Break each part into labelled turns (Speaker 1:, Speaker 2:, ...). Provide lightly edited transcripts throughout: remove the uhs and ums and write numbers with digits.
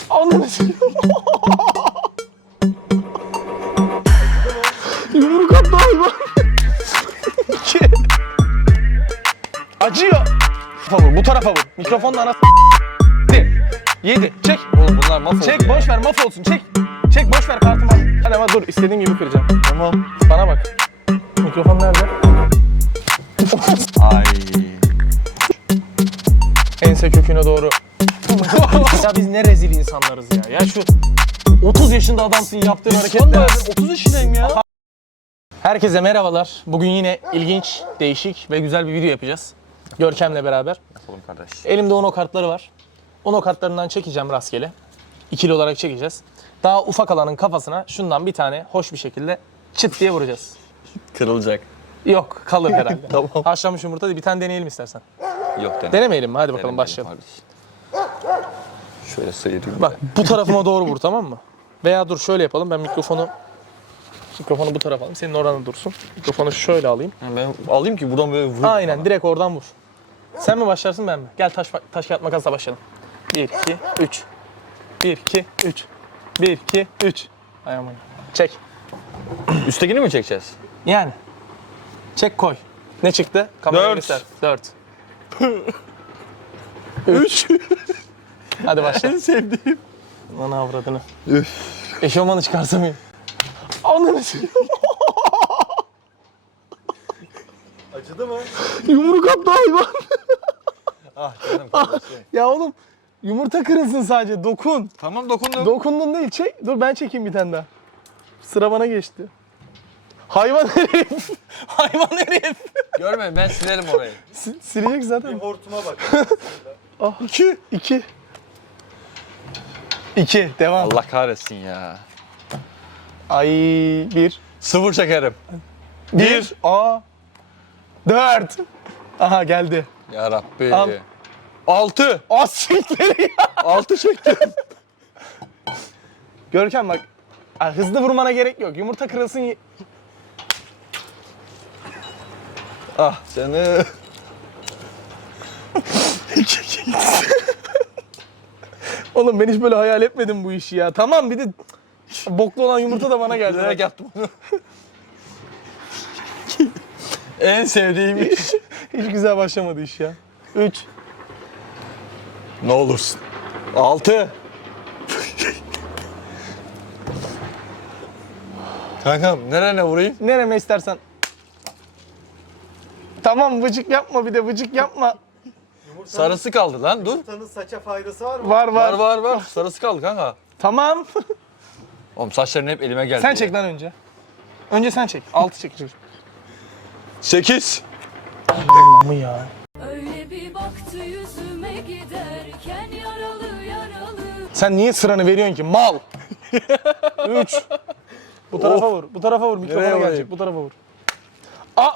Speaker 1: Ananı yumruk attı hayvan. 2. Acıyor. Vur, bu tarafa vur. Mikrofonla arası. 7. Çek.
Speaker 2: Oğlum bunlar mahvoldu.
Speaker 1: Çek, boş ver, mahv olsun. Çek. Çek, boş ver kartımı al. Hadi ama dur, istediğim gibi kıracağım.
Speaker 2: Tamam.
Speaker 1: Bana bak. Mikrofon nerede?
Speaker 2: Ay.
Speaker 1: Ense köküne doğru. Ya biz ne rezil insanlarız ya. Ya şu 30 yaşında adamsın yaptığın hareketler. 30 yaşındayım ya. Herkese merhabalar. Bugün yine ilginç, değişik ve güzel bir video yapacağız. Görkem'le beraber.
Speaker 2: Yapalım kardeş.
Speaker 1: Elimde Uno kartları var. Uno kartlarından çekeceğim rastgele. İkili olarak çekeceğiz. Daha ufak alanın kafasına şundan bir tane hoş bir şekilde çıt diye vuracağız.
Speaker 2: Kırılacak.
Speaker 1: Yok, kalır herhalde.
Speaker 2: Tamam.
Speaker 1: Haşlanmış yumurta değil, bir tane deneyelim istersen.
Speaker 2: Yok deneme.
Speaker 1: Denemeyelim mi? Hadi bakalım
Speaker 2: Denemeyelim
Speaker 1: başlayalım.
Speaker 2: kardeş. Şöyle sıyırayım.
Speaker 1: Bak bu tarafıma doğru vur, tamam mı? Veya dur şöyle yapalım, ben mikrofonu bu tarafa alayım, senin oranda dursun. Mikrofonu şöyle alayım.
Speaker 2: Ben alayım ki buradan böyle vurayım.
Speaker 1: Aynen,
Speaker 2: bana.
Speaker 1: direkt oradan vur. Sen mi başlarsın, ben mi? Gel taş kağıt makasla başlayalım. 1, 2, 3. 1, 2, 3. 1, 2, 3. Ay aman. Çek.
Speaker 2: Üsttekini mi çekeceğiz?
Speaker 1: Yani. Çek koy. Ne çıktı? Kameraya
Speaker 2: 4.
Speaker 1: göster. 4. 3. Hadi başla.
Speaker 2: En sevdiğim.
Speaker 1: Lan avradını. Eşofmanı çıkarsam iyi. Ananı
Speaker 2: Acıdı mı?
Speaker 1: yumruk attı hayvan.
Speaker 2: Ah canım kardeşim.
Speaker 1: Ya oğlum yumurta kırılsın sadece, dokun.
Speaker 2: Tamam dokundum.
Speaker 1: Dokundun değil, çek. Dur ben çekeyim bir tane daha. Sıra bana geçti. Hayvan herif. Hayvan herif.
Speaker 2: Görme ben silerim orayı.
Speaker 1: Silecek zaten.
Speaker 3: Hortuma bak.
Speaker 1: Ah. 2. 2. 2. Devam.
Speaker 2: Allah kahretsin ya.
Speaker 1: Ay 1.
Speaker 2: Sıfır çekerim.
Speaker 1: 1. Aa. 4. Aha geldi.
Speaker 2: Ya Rabbi.
Speaker 1: Al.
Speaker 2: 6.
Speaker 1: Az siktir ya.
Speaker 2: 6 çektim.
Speaker 1: Görkem bak. Hızlı vurmana gerek yok. Yumurta kırılsın.
Speaker 2: Ah canım.
Speaker 1: Oğlum ben hiç böyle hayal etmedim bu işi ya. Tamam, bir de boklu olan yumurta da bana geldi.
Speaker 2: Bilerek yaptım onu. En sevdiğim iş.
Speaker 1: Hiç güzel başlamadı iş ya. 3.
Speaker 2: Ne olursun. 6. Kankam nerene vurayım?
Speaker 1: Nereme istersen. Tamam, vıcık yapma, bir de vıcık yapma.
Speaker 2: Sarısı kaldı lan dur.
Speaker 3: Yumurtanın saça faydası var mı?
Speaker 1: Var var.
Speaker 2: Var. Sarısı kaldı kanka.
Speaker 1: Tamam.
Speaker 2: Oğlum saçların hep elime geldi.
Speaker 1: Sen çek lan önce. Önce sen çek. 6 çek.
Speaker 2: 8.
Speaker 1: Mı ya?
Speaker 4: Öyle bir baktı yüzüme giderken yaralı yaralı.
Speaker 1: Sen niye sıranı veriyorsun ki? Mal. 3. Bu tarafa vur. Bu tarafa vur.
Speaker 2: Nereye
Speaker 1: Mikrofona
Speaker 2: vurayım?
Speaker 1: gelecek. Bu tarafa vur. Aa!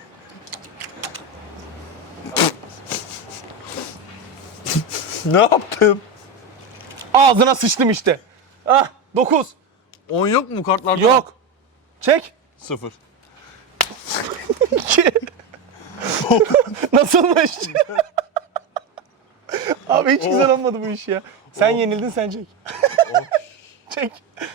Speaker 2: Ne yaptım?
Speaker 1: Ağzına sıçtım işte. Ah! 9.
Speaker 2: 10 yok mu kartlarda?
Speaker 1: Yok. Çek.
Speaker 2: 0.
Speaker 1: 2. Nasılmış? Abi hiç güzel olmadı bu iş ya. Sen yenildin, sen çek. Çek.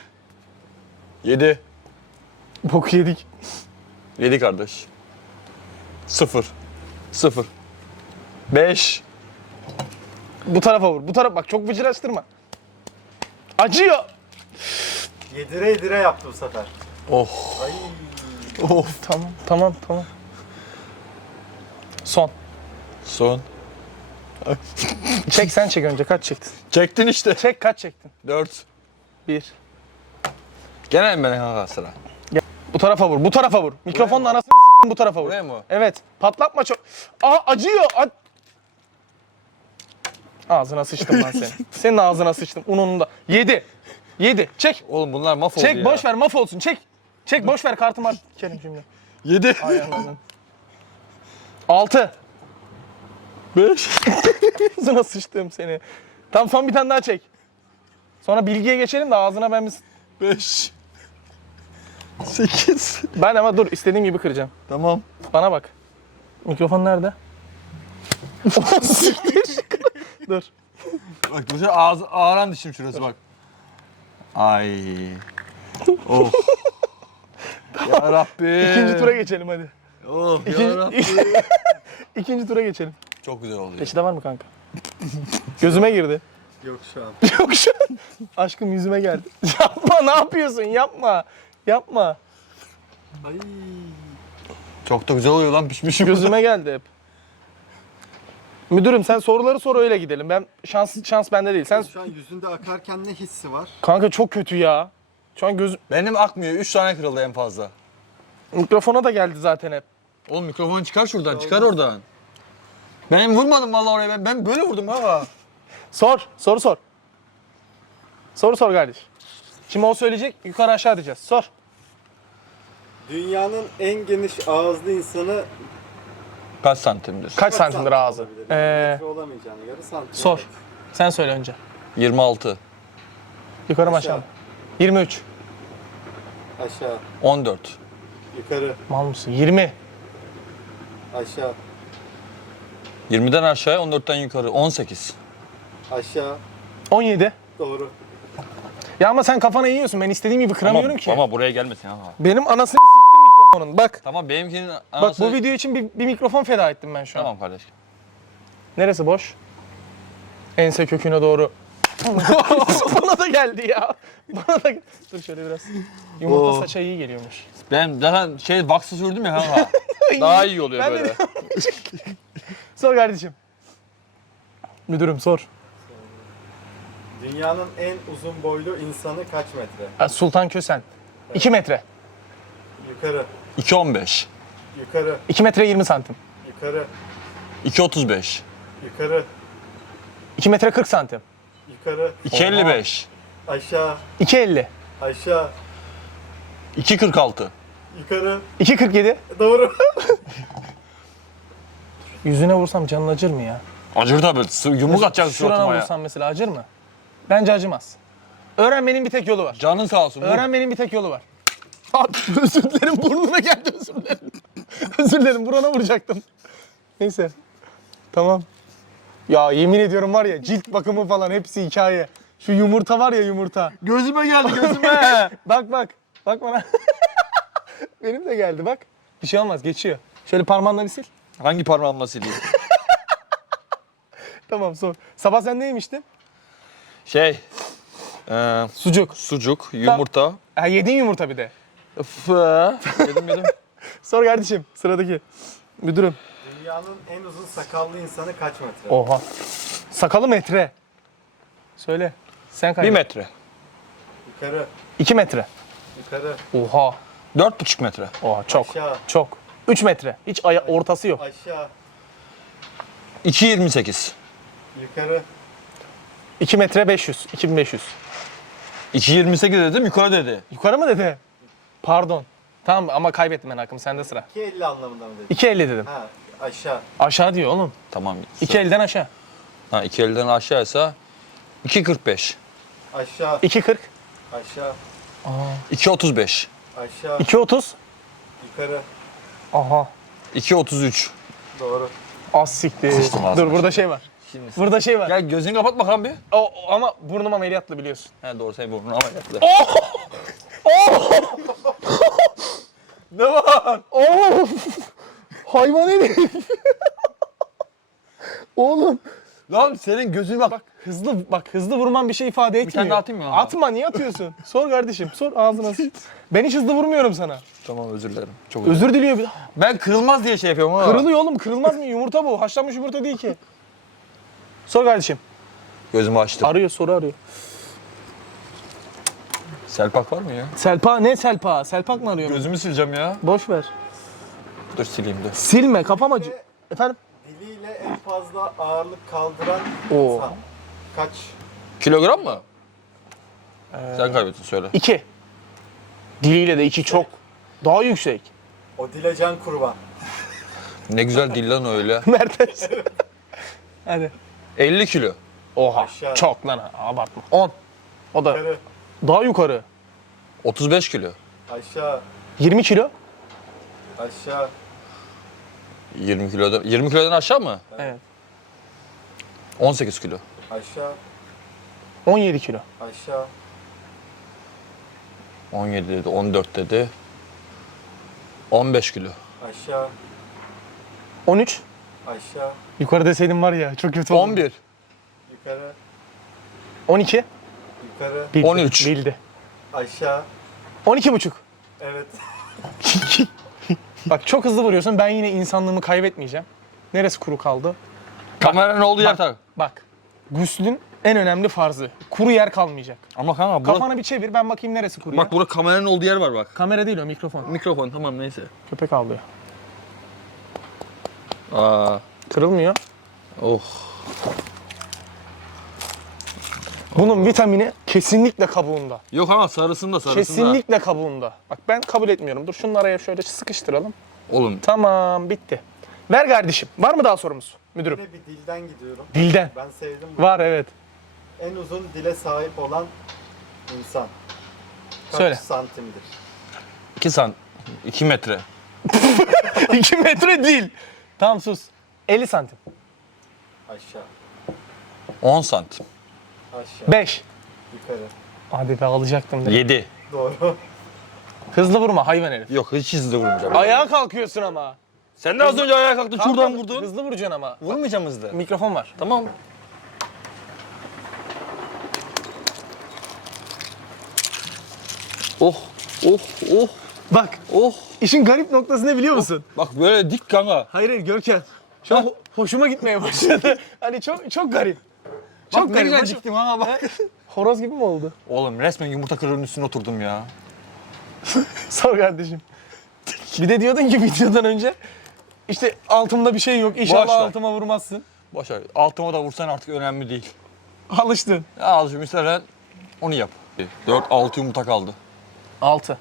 Speaker 2: 7.
Speaker 1: Boku yedik.
Speaker 2: 7 kardeş. 0. 0. 5.
Speaker 1: Bu tarafa vur. Bu taraf bak, çok vıcıraştırma. Acıyor.
Speaker 3: Yedire yedire yaptı bu sefer.
Speaker 2: Oh.
Speaker 1: Of, tamam. Son.
Speaker 2: Son.
Speaker 1: Çek, sen çek önce. Kaç çektin?
Speaker 2: Çektin işte.
Speaker 1: Çek, kaç çektin?
Speaker 2: 4.
Speaker 1: 1.
Speaker 2: Gene mi ben kanka sıra?
Speaker 1: Bu tarafa vur. Bu tarafa vur. Mikrofonun
Speaker 2: mı?
Speaker 1: anasını siktin, bu tarafa vur.
Speaker 2: Buraya mı?
Speaker 1: Evet. Patlatma çok. Aa, acıyor. Ağzına sıçtım lan senin. Senin ağzına sıçtım. Ununun da. 7. 7. Çek.
Speaker 2: Oğlum bunlar mahvoldu
Speaker 1: Çek,
Speaker 2: ya.
Speaker 1: boş ver, mahv olsun. Çek. Çek, boş ver, kartımı at. Kerim şimdi.
Speaker 2: 7.
Speaker 1: Ay anladın. 6.
Speaker 2: 5.
Speaker 1: Ağzına sıçtım seni. Tamam, son bir tane daha çek. Sonra bilgiye geçelim de ağzına ben
Speaker 2: 5. 8.
Speaker 1: Ben ama dur, istediğim gibi kıracağım.
Speaker 2: Tamam.
Speaker 1: Bana bak. Mikrofon nerede? Siktir. Dur.
Speaker 2: Bak dışarı ağıran dişim şurası bak. Ay. Oh. Ya Rabbi.
Speaker 1: İkinci tura geçelim hadi.
Speaker 2: Oh ya
Speaker 1: İkinci,
Speaker 2: Rabbi.
Speaker 1: ikinci tura geçelim.
Speaker 2: Çok güzel oluyor.
Speaker 1: Peçete var mı kanka? Gözüme girdi.
Speaker 3: Yok şu an.
Speaker 1: Yok şu an. Aşkım yüzüme geldi. Yapma, ne yapıyorsun? Yapma. Yapma.
Speaker 3: Ay.
Speaker 2: Çok da güzel oluyor lan pişmişim.
Speaker 1: Gözüme geldi hep. Müdürüm sen soruları sor öyle gidelim. Ben şans bende değil. Sen
Speaker 3: Şu an yüzünde akarken ne hissi var?
Speaker 1: kanka çok kötü ya. Şu an
Speaker 2: Benim akmıyor. 3 tane kırıldı en fazla.
Speaker 1: mikrofona da geldi zaten hep.
Speaker 2: Oğlum mikrofonu çıkar şuradan. Çıkar oradan. Ben vurmadım vallahi oraya. Ben böyle vurdum ha.
Speaker 1: Soru sor. Soru sor kardeş. Şimdi o söyleyecek, yukarı aşağı diyeceğiz. Sor.
Speaker 3: Dünyanın en geniş ağızlı insanı
Speaker 2: Kaç santimdir?
Speaker 1: Kaç santimdir ağzı?
Speaker 3: olabilir? Metre olamayacağına göre santim.
Speaker 1: Sor. Sen söyle önce.
Speaker 2: 26.
Speaker 1: Yukarı mı
Speaker 3: Aşağı.
Speaker 1: aşağı mı? 23.
Speaker 3: Aşağı,
Speaker 2: 14.
Speaker 3: yukarı,
Speaker 1: Mal mısın? 20.
Speaker 3: aşağı,
Speaker 2: 20'den aşağıya 14'ten yukarı. 18.
Speaker 3: aşağı.
Speaker 1: 17.
Speaker 3: Doğru.
Speaker 1: Ya ama sen kafana yiyorsun. Ben istediğim gibi kıramıyorum ki.
Speaker 2: Ama buraya gelmesin ha.
Speaker 1: Benim anasını siktim mikrofonun. Bak.
Speaker 2: Tamam benimkinin
Speaker 1: Bak
Speaker 2: anası...
Speaker 1: bu video için bir mikrofon feda ettim ben şu an.
Speaker 2: Tamam kardeş.
Speaker 1: Neresi boş? Ense köküne doğru. Bana da geldi ya. Bana da dur şöyle biraz. Yumurta
Speaker 2: Oh.
Speaker 1: saça iyi geliyormuş.
Speaker 2: Ben zaten vaksı sürdüm ya kanka. Daha iyi oluyor
Speaker 1: Ben de-
Speaker 2: böyle.
Speaker 1: Sor kardeşim. Müdürüm sor.
Speaker 3: Dünyanın en uzun boylu insanı kaç metre?
Speaker 1: Sultan Kösen. 2 metre.
Speaker 3: Yukarı,
Speaker 2: 2.15.
Speaker 3: yukarı,
Speaker 1: 2 metre 20 santim.
Speaker 3: yukarı,
Speaker 2: 2.35.
Speaker 3: yukarı,
Speaker 1: 2 metre 40 santim.
Speaker 3: yukarı,
Speaker 2: 2.55.
Speaker 3: aşağı,
Speaker 1: 2.50.
Speaker 3: aşağı,
Speaker 2: 2.46.
Speaker 3: yukarı.
Speaker 1: 2.47.
Speaker 3: Doğru.
Speaker 1: Yüzüne vursam canın acır mı ya?
Speaker 2: Acır tabii. Yumruk atacak
Speaker 1: Şurana
Speaker 2: suratıma ya.
Speaker 1: vursam mesela acır mı? Bence acımaz. Öğrenmenin bir tek yolu var.
Speaker 2: Canın sağ olsun. Vur.
Speaker 1: Öğrenmenin bir tek yolu var. Özür dilerim, burnuna geldi, özür dilerim. Özür dilerim, burana vuracaktım. Neyse. Tamam. Ya yemin ediyorum var ya, cilt bakımı falan hepsi hikaye. Şu yumurta var ya, yumurta.
Speaker 2: Gözüme geldi gözüme.
Speaker 1: Bak bak. Bak bana. Benim de geldi bak. Bir şey olmaz, geçiyor. Şöyle parmağınla bir sil.
Speaker 2: Hangi parmağımla sileyim?
Speaker 1: Tamam, sor. Sabah sen ne yemiştin? Sucuk.
Speaker 2: Sucuk, yumurta.
Speaker 1: Ha, yedin yumurta bir de.
Speaker 2: Yedim.
Speaker 1: Sor kardeşim, sıradaki. Müdürüm.
Speaker 3: Dünyanın en uzun sakallı insanı kaç metre?
Speaker 1: Oha. Sakalı metre. Söyle. Sen kaç?
Speaker 2: 1 metre.
Speaker 3: Yukarı,
Speaker 1: 2 metre.
Speaker 3: yukarı,
Speaker 1: Oha.
Speaker 2: 4,5 metre.
Speaker 1: Oha çok.
Speaker 3: Aşağı.
Speaker 1: Çok. 3 metre. Hiç ortası yok.
Speaker 3: aşağı,
Speaker 2: 2,28.
Speaker 3: yukarı,
Speaker 1: 2 metre 500. 2500.
Speaker 2: 2,28 dedim yukarı dedi.
Speaker 1: Yukarı mı dedi? Pardon. Tamam ama kaybettim ben hakkımı. Sende sıra.
Speaker 3: 2.50 anlamında mı dedin?
Speaker 1: 2.50 dedim.
Speaker 3: Ha, aşağı,
Speaker 1: Aşağı diyor oğlum.
Speaker 2: Tamam.
Speaker 1: 2 elden aşağı.
Speaker 2: Ha 2 elden aşağıysa 2,45.
Speaker 3: aşağı,
Speaker 1: 2.40.
Speaker 3: aşağı,
Speaker 2: 2,35.
Speaker 3: aşağı,
Speaker 1: 2.30.
Speaker 3: yukarı.
Speaker 1: Aha.
Speaker 2: 2,33.
Speaker 3: Doğru.
Speaker 1: Az siktir.
Speaker 2: Sıçtım ağzına.
Speaker 1: Dur burada şey var.
Speaker 2: Şimdi.
Speaker 1: Burada şey var.
Speaker 2: Gel gözünü kapat bakalım bir.
Speaker 1: Ama burnum ameliyatlı biliyorsun.
Speaker 2: He doğru senin burnun ameliyatlı.
Speaker 1: Ne var? Of! Hayvan herif. Oğlum.
Speaker 2: Lan senin gözünü bak.
Speaker 1: Hızlı vurman bir şey ifade etmiyor.
Speaker 2: tane daha atayım mı?
Speaker 1: Atma, niye atıyorsun? Sor kardeşim, sor ağzına. Ben hiç hızlı vurmuyorum sana.
Speaker 2: Tamam özür dilerim. Çok özür.
Speaker 1: Özür diliyor bir daha.
Speaker 2: Ben kırılmaz diye şey yapıyorum ha.
Speaker 1: Kırılıyor oğlum, kırılmaz mı? Yumurta bu. Haşlanmış yumurta değil ki. Sor kardeşim.
Speaker 2: Gözümü açtım.
Speaker 1: Arıyor, soru arıyor.
Speaker 2: Selpak var mı ya?
Speaker 1: Selpa ne selpa? Selpak mı arıyor?
Speaker 2: Gözümü sileceğim ya.
Speaker 1: Boş ver.
Speaker 2: Dur sileyim dur.
Speaker 1: Silme, kafam acı. Efendim?
Speaker 3: Diliyle en fazla ağırlık kaldıran
Speaker 1: Oo.
Speaker 3: insan. Kaç?
Speaker 2: Kilogram mı? Sen kaybettin söyle.
Speaker 1: 2. Diliyle de 2 çok. Daha yüksek.
Speaker 3: O dile can kurban.
Speaker 2: Ne güzel dil lan öyle.
Speaker 1: Mertens. Hadi.
Speaker 2: 50 kilo.
Speaker 1: Oha.
Speaker 3: Aşağı.
Speaker 1: Çok lan, abartma. 10. O da
Speaker 3: Yukarı,
Speaker 1: daha yukarı.
Speaker 2: 35 kilo.
Speaker 3: aşağı,
Speaker 1: 20 kilo.
Speaker 3: aşağı,
Speaker 2: 20 kilodan aşağı mı?
Speaker 1: Evet.
Speaker 2: 18 kilo.
Speaker 3: Aşağı.
Speaker 1: 17 kilo.
Speaker 3: Aşağı.
Speaker 2: 17 dedi, 14 dedi. 15 kilo.
Speaker 3: Aşağı.
Speaker 1: 13.
Speaker 3: Aşağı.
Speaker 1: Yukarı deseydim var ya çok kötü oldu.
Speaker 2: 11.
Speaker 3: Yukarı.
Speaker 1: 12.
Speaker 3: Yukarı.
Speaker 1: Bildi.
Speaker 2: 13.
Speaker 1: Bildi.
Speaker 3: Aşağı.
Speaker 1: 12 buçuk.
Speaker 3: Evet.
Speaker 1: Bak çok hızlı vuruyorsun. Ben yine insanlığımı kaybetmeyeceğim. Neresi kuru kaldı?
Speaker 2: Kameranın olduğu yer tak.
Speaker 1: Bak. Guslün en önemli farzı. Kuru yer kalmayacak.
Speaker 2: Ama kanka bura,
Speaker 1: Kafanı bir çevir. Ben bakayım neresi kuru
Speaker 2: bak
Speaker 1: ya.
Speaker 2: burada kameranın olduğu yer var bak.
Speaker 1: Kamera değil o, mikrofon.
Speaker 2: Mikrofon tamam neyse.
Speaker 1: Köpek avlıyor.
Speaker 2: Aa.
Speaker 1: Kırılmıyor.
Speaker 2: Oh.
Speaker 1: Bunun vitamini kesinlikle kabuğunda.
Speaker 2: Yok ama sarısında.
Speaker 1: Kesinlikle kabuğunda. Bak ben kabul etmiyorum. Dur şunları araya şöyle sıkıştıralım.
Speaker 2: Oğlum
Speaker 1: Tamam, bitti. Ver kardeşim. Var mı daha sorumuz müdürüm?
Speaker 3: Yine bir dilden gidiyorum.
Speaker 1: Dilden.
Speaker 3: Ben sevdim bunu.
Speaker 1: Var evet.
Speaker 3: En uzun dile sahip olan insan. Kaç
Speaker 1: Söyle.
Speaker 3: santimdir?
Speaker 2: 2 metre.
Speaker 1: 2 metre değil. Tamam sus. 50 santim.
Speaker 3: Aşağı.
Speaker 2: 10 santim.
Speaker 3: Aşağı.
Speaker 1: 5.
Speaker 3: Yukarı.
Speaker 1: Hadi be alacaktım de.
Speaker 2: 7.
Speaker 3: Doğru.
Speaker 1: Hızlı vurma hayvan herif.
Speaker 2: Yok hiç hızlı vurmayacağım.
Speaker 1: Ayağa kalkıyorsun ama.
Speaker 2: Sen de az önce ayağa kalktın şuradan
Speaker 1: Kalk,
Speaker 2: vurdun.
Speaker 1: Hızlı vuracaksın ama.
Speaker 2: Vurmayacağım hızlı.
Speaker 1: Mikrofon var.
Speaker 2: Tamam. Oh, oh, oh,
Speaker 1: Bak.
Speaker 2: oh.
Speaker 1: İşin garip noktası ne biliyor musun?
Speaker 2: Bak böyle dik kanka.
Speaker 1: Hayır hayır Görkem. Şu an hoşuma gitmeye başladı. Hani çok garip. Çok
Speaker 2: Bak ne
Speaker 1: garip.
Speaker 2: güzel
Speaker 1: Hoş-
Speaker 2: diktim ha bak.
Speaker 1: Horoz gibi mi oldu?
Speaker 2: Oğlum resmen yumurta kırığının üstüne oturdum ya.
Speaker 1: Sor kardeşim. Bir de diyordun ki videodan önce işte altımda bir şey yok. İnşallah
Speaker 2: Boş ver.
Speaker 1: altıma vurmazsın.
Speaker 2: Boş ver. Altıma da vursan artık önemli değil.
Speaker 1: Alıştın.
Speaker 2: Ya al şu mesela onu yap. 4-6 yumurta kaldı.
Speaker 1: 6.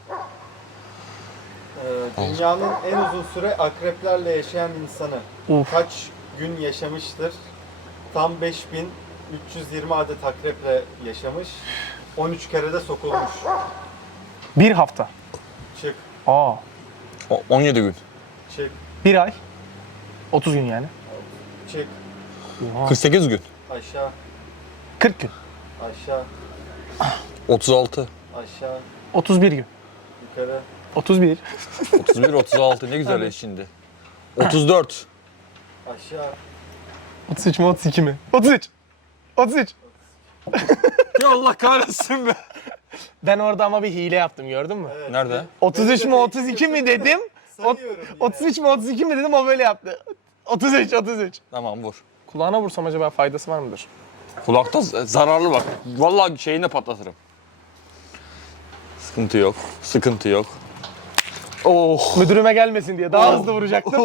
Speaker 3: Dünyanın en uzun süre akreplerle yaşayan insanı
Speaker 1: Uf.
Speaker 3: kaç gün yaşamıştır? Tam 5320 adet akreple yaşamış. 13 kere de sokulmuş.
Speaker 1: Bir hafta.
Speaker 3: Çık,
Speaker 1: Aa.
Speaker 2: 17 gün.
Speaker 3: çık,
Speaker 1: Bir ay. 30 gün yani.
Speaker 3: çık.
Speaker 2: 48 gün.
Speaker 3: Aşağı,
Speaker 1: 40 gün.
Speaker 3: aşağı,
Speaker 2: 36.
Speaker 3: aşağı,
Speaker 1: 31 gün.
Speaker 3: yukarı,
Speaker 1: 31.
Speaker 2: 31, 36 ne güzel
Speaker 1: Evet.
Speaker 2: şimdi. 34.
Speaker 3: aşağı,
Speaker 1: 33 mi 32 mi? 33. 33.
Speaker 2: Ya Allah kahretsin be.
Speaker 1: Ben orada ama bir hile yaptım gördün mü?
Speaker 3: Evet.
Speaker 2: Nerede?
Speaker 1: 33 mi 32 mi dedim.
Speaker 3: Sayıyorum yine.
Speaker 1: 33 mi 32 mi dedim o böyle yaptı. 33 33.
Speaker 2: Tamam vur.
Speaker 1: Kulağına vursam acaba faydası var mıdır?
Speaker 2: Kulakta zararlı bak. Vallahi şeyini patlatırım. Sıkıntı yok. Sıkıntı yok. Oh.
Speaker 1: Müdürüme gelmesin diye daha hızlı vuracaktım.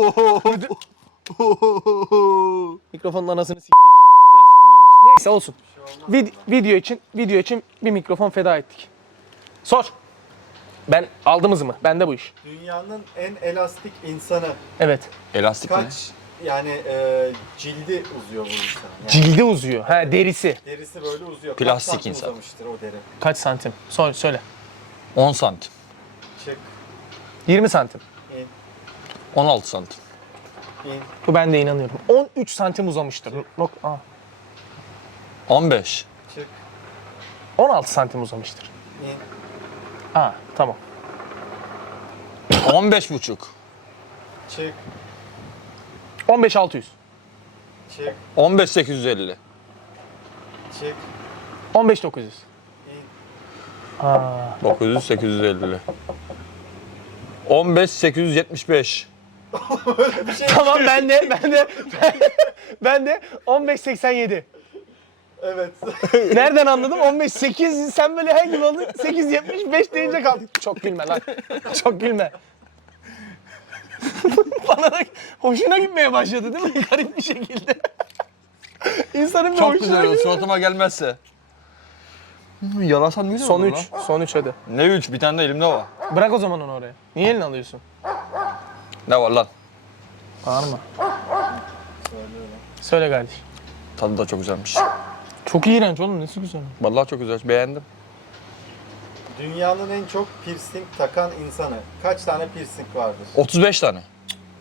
Speaker 1: Mikrofonun anasını siktik. Neyse olsun. Video için bir mikrofon feda ettik. Sor. Ben aldığımız mı? Bende bu iş.
Speaker 3: Dünyanın en elastik insanı
Speaker 1: Evet.
Speaker 2: Elastik mi?
Speaker 3: kaç yani cildi uzuyor bu insanın? Yani
Speaker 1: Cildi uzuyor. Ha derisi.
Speaker 3: derisi böyle uzuyor.
Speaker 2: Plastik
Speaker 3: Kaç santim
Speaker 2: insan.
Speaker 3: uzamıştır o deri?
Speaker 1: Kaç santim? Söyle.
Speaker 2: 10 santim.
Speaker 3: Çık,
Speaker 1: 20 santim.
Speaker 3: in,
Speaker 2: 16 santim.
Speaker 3: in,
Speaker 1: Bu ben de inanıyorum. 13 santim uzamıştır.
Speaker 2: 15.
Speaker 3: çık,
Speaker 1: 16 santim uzamıştır.
Speaker 3: in,
Speaker 1: Tamam.
Speaker 2: 15 buçuk.
Speaker 3: çık,
Speaker 1: 15 600.
Speaker 3: çık,
Speaker 2: 15 850.
Speaker 3: çık,
Speaker 1: 15 900.
Speaker 3: in,
Speaker 2: 900 850. 15 875.
Speaker 1: Tamam ben de 15 87.
Speaker 3: evet.
Speaker 1: Nereden anladım? 15 8 sen böyle her gibi oldun. 8 75 deyince kaldı. Çok gülme lan. Çok gülme. Bana da hoşuna gitmeye başladı değil mi? Garip bir şekilde. İnsanın bir
Speaker 2: Çok
Speaker 1: hoşuna
Speaker 2: güzel oldu.
Speaker 1: gidiyor.
Speaker 2: Suratıma gelmezse. Yalasan güzel
Speaker 1: Son
Speaker 2: olur
Speaker 1: 3.
Speaker 2: lan.
Speaker 1: Son 3 hadi.
Speaker 2: Ne 3? Bir tane de elimde var.
Speaker 1: Bırak o zaman onu oraya. Niye elini alıyorsun?
Speaker 2: Ne var lan?
Speaker 1: Bağırma.
Speaker 3: Söylüyorum.
Speaker 1: Söyle kardeş.
Speaker 2: Tadı da çok güzelmiş.
Speaker 1: Çok iğrenç oğlum. Nesi güzel?
Speaker 2: Vallahi çok güzel. Beğendim.
Speaker 3: Dünyanın en çok piercing takan insanı. Kaç tane piercing vardır?
Speaker 2: 35 tane.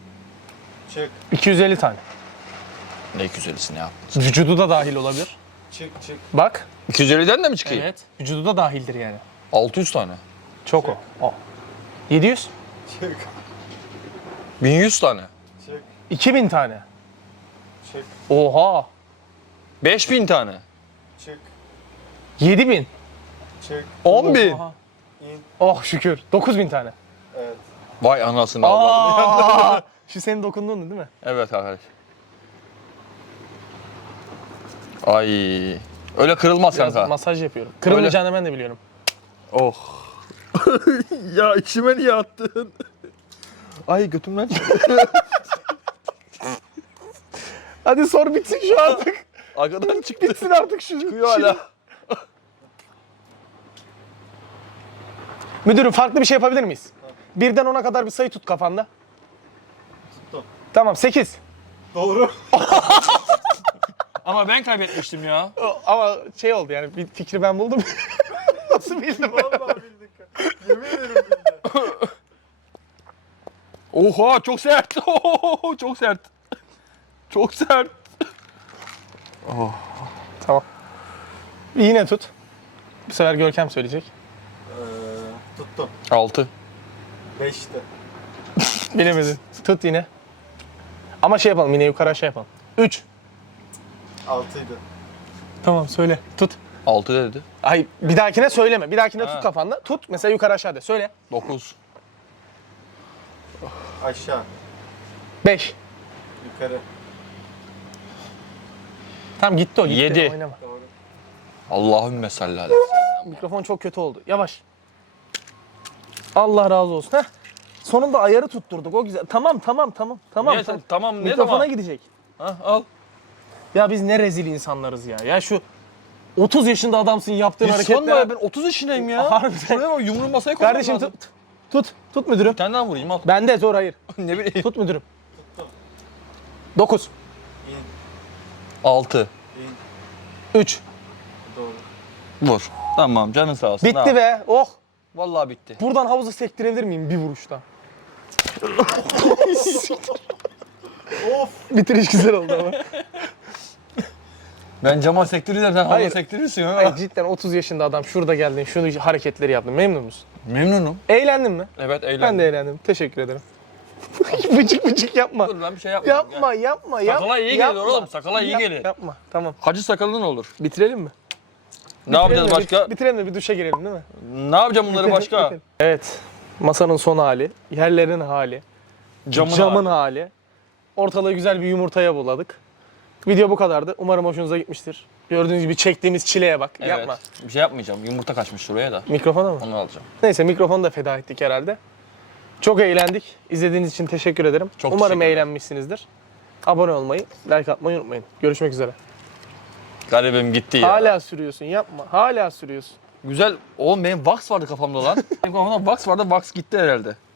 Speaker 3: Çık,
Speaker 1: 250 tane.
Speaker 2: Ne 250'si ne ya?
Speaker 1: Vücudu da dahil olabilir.
Speaker 3: Çık.
Speaker 1: Bak.
Speaker 2: 250'den de mi çıkayım?
Speaker 1: Evet. Vücudu da dahildir yani.
Speaker 2: 600 tane.
Speaker 1: Çok o. 700.
Speaker 3: Çık.
Speaker 2: 1100 tane.
Speaker 3: Çık.
Speaker 1: 2000 tane.
Speaker 3: Çık.
Speaker 1: Oha.
Speaker 2: 5000 tane.
Speaker 3: Çık.
Speaker 1: 7000.
Speaker 3: Çık.
Speaker 2: 10.000.
Speaker 1: Oha.
Speaker 3: İn.
Speaker 1: Oh şükür. 9000 tane.
Speaker 3: Evet.
Speaker 2: Vay anasını avradım.
Speaker 1: Aa! Şu senin dokunduğun değil mi?
Speaker 2: Evet arkadaş. Ay. Öyle kırılmaz
Speaker 1: Biraz
Speaker 2: kanka.
Speaker 1: masaj yapıyorum. Kırılmayacağını ben de biliyorum.
Speaker 2: Oh. Ya içime niye attın? Ay götümden çıktı.
Speaker 1: Hadi sor bitsin şu artık.
Speaker 2: Arkadan çıktı.
Speaker 1: Bitsin artık şu.
Speaker 2: Çıkıyor hala.
Speaker 1: Müdürüm farklı bir şey yapabilir miyiz? Birden 10'a kadar bir sayı tut kafanda.
Speaker 3: Tuttum.
Speaker 1: Tamam 8.
Speaker 3: Doğru.
Speaker 2: Ama ben kaybetmiştim ya.
Speaker 1: Ama şey oldu yani bir fikri ben buldum. Nasıl bildim?
Speaker 3: Vallahi bildik. Yemin ederim bildim.
Speaker 2: Oha çok sert. Oho, çok sert. Çok sert.
Speaker 1: Tamam. Yine tut. Bu sefer Görkem söyleyecek.
Speaker 3: Tuttum.
Speaker 2: 6.
Speaker 3: 5'ti.
Speaker 1: Bilemedin. Tut yine. Ama şey yapalım yine yukarı aşağı yapalım. 3.
Speaker 3: 6'ydı.
Speaker 1: Tamam söyle. Tut.
Speaker 2: 6 dedi.
Speaker 1: Ay bir dahakine söyleme. Bir dahakine
Speaker 2: Ha.
Speaker 1: tut kafanda. Tut mesela yukarı aşağı de. Söyle.
Speaker 2: 9.
Speaker 3: Aşağı.
Speaker 1: 5.
Speaker 3: Yukarı.
Speaker 1: Tamam gitti o. Gitti.
Speaker 2: 7.
Speaker 1: Oynama.
Speaker 3: Doğru.
Speaker 2: Allahümme salli ala.
Speaker 1: Mikrofon çok kötü oldu. Yavaş. Allah razı olsun. Heh. Sonunda ayarı tutturduk. O güzel. Tamam.
Speaker 2: Niye sen- tamam ne
Speaker 1: Mikrofona
Speaker 2: zaman?
Speaker 1: gidecek.
Speaker 2: Ha, al.
Speaker 1: Ya biz ne rezil insanlarız ya. Ya şu 30 yaşında adamsın yaptığın
Speaker 2: Hiç
Speaker 1: hareketler.
Speaker 2: sanma ya, ben 30 yaşındayım ya.
Speaker 1: Harbiden.
Speaker 2: Şuraya bak yumruğu masaya koymam
Speaker 1: Kardeşim
Speaker 2: lazım.
Speaker 1: Tut müdürüm.
Speaker 2: Bir tane daha vurayım al.
Speaker 1: Bende zor hayır.
Speaker 2: Ne bileyim.
Speaker 1: Tut müdürüm. 9.
Speaker 3: İn.
Speaker 2: 6.
Speaker 3: İn.
Speaker 1: 3.
Speaker 3: Doğru.
Speaker 2: Vur. Tamam canın sağ olsun.
Speaker 1: Bitti
Speaker 2: Tamam.
Speaker 1: be. Oh.
Speaker 2: Vallahi bitti.
Speaker 1: Buradan havuza sektirebilir miyim bir vuruşta?
Speaker 3: Of.
Speaker 1: Bitiriş güzel oldu ama.
Speaker 2: Ben cama sektirirsem sen
Speaker 1: Hayır.
Speaker 2: havlu sektirirsin ha.
Speaker 1: Hayır, cidden 30 yaşında adam şurada geldin, şunu hareketleri yaptın. Memnun musun?
Speaker 2: Memnunum.
Speaker 1: Eğlendin mi?
Speaker 2: Evet eğlendim.
Speaker 1: Ben de eğlendim. Teşekkür ederim. Bıcık yapma.
Speaker 2: Dur lan bir şey yapmayayım.
Speaker 1: Yapma.
Speaker 2: Sakala iyi
Speaker 1: yapma.
Speaker 2: gelir oğlum, sakala iyi gelir.
Speaker 1: Yapma. Tamam.
Speaker 2: Hacı sakalından olur.
Speaker 1: Bitirelim mi?
Speaker 2: Ne yapacağız başka?
Speaker 1: Bitirelim de bir duşa girelim değil mi?
Speaker 2: Ne yapacağım bunları başka?
Speaker 1: Bitirelim. Evet. Masanın son hali, yerlerin hali, camın hali. Ortalığı güzel bir yumurtaya buladık. Video bu kadardı. Umarım hoşunuza gitmiştir. Gördüğünüz gibi çektiğimiz çileye bak.
Speaker 2: Evet.
Speaker 1: Yapma.
Speaker 2: Bir şey yapmayacağım. Yumurta kaçmış şuraya da.
Speaker 1: Mikrofona mı?
Speaker 2: Onu alacağım.
Speaker 1: Neyse mikrofonu da feda ettik herhalde. Çok eğlendik. İzlediğiniz için teşekkür ederim.
Speaker 2: Çok
Speaker 1: Umarım
Speaker 2: teşekkür ederim.
Speaker 1: eğlenmişsinizdir. Abone olmayı, like atmayı unutmayın. Görüşmek üzere.
Speaker 2: Garibim gitti ya.
Speaker 1: Hala sürüyorsun yapma. Hala sürüyorsun.
Speaker 2: Güzel. Oğlum benim wax vardı kafamda lan. Benim kafamda wax vardı. Wax gitti herhalde.